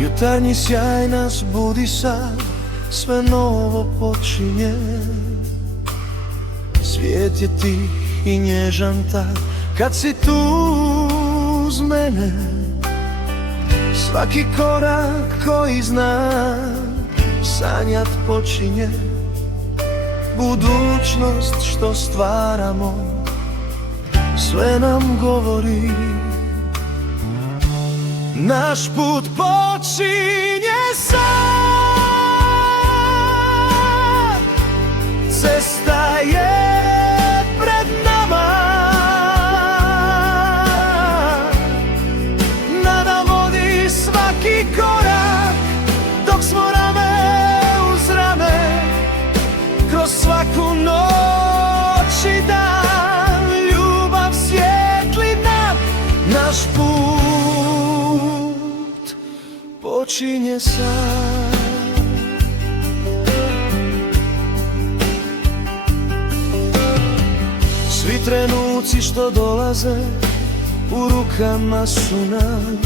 Jutarnji sjaj nas budi sad, sve novo počinje. Svijet je tih i nježan tad, kad si tu uz mene. Svaki korak koji znam, sanjat počinje. Budućnost što stvaramo, sve nam govori. Naš put počinje sad, cesta je pred nama. Nada vodi svaki korak, dok smo rame uz rame. Kroz svaku noć i dan, ljubav svijetli nam. Naš put počinje sad. Svi trenuci što dolaze u rukama su nam,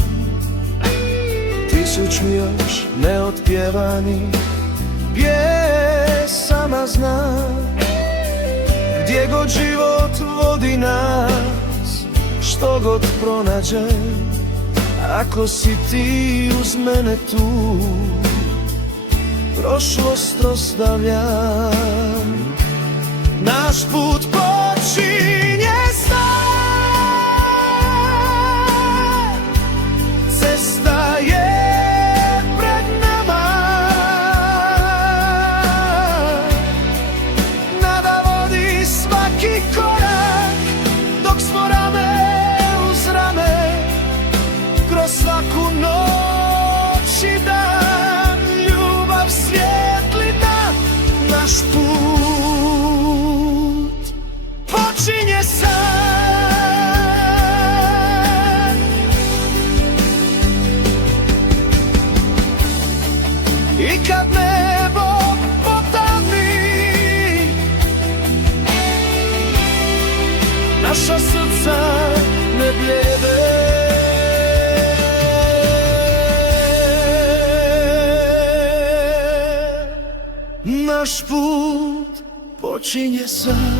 tisuću još neotpjevanih pjesama znam. Gdje god život vodi nas, što god pronađe, ako si ti uz mene tu, prošlost ostavljam. Naš put počinje sad, cesta je pred nama. Nada vodi svaki korak, dok smo rame uz rame. Kroz svaku noć i dan, ljubav svijetli nam. Naš put počinje sad. I kad nebo potamni, naša srca ne blijede. Naš put počinje sad.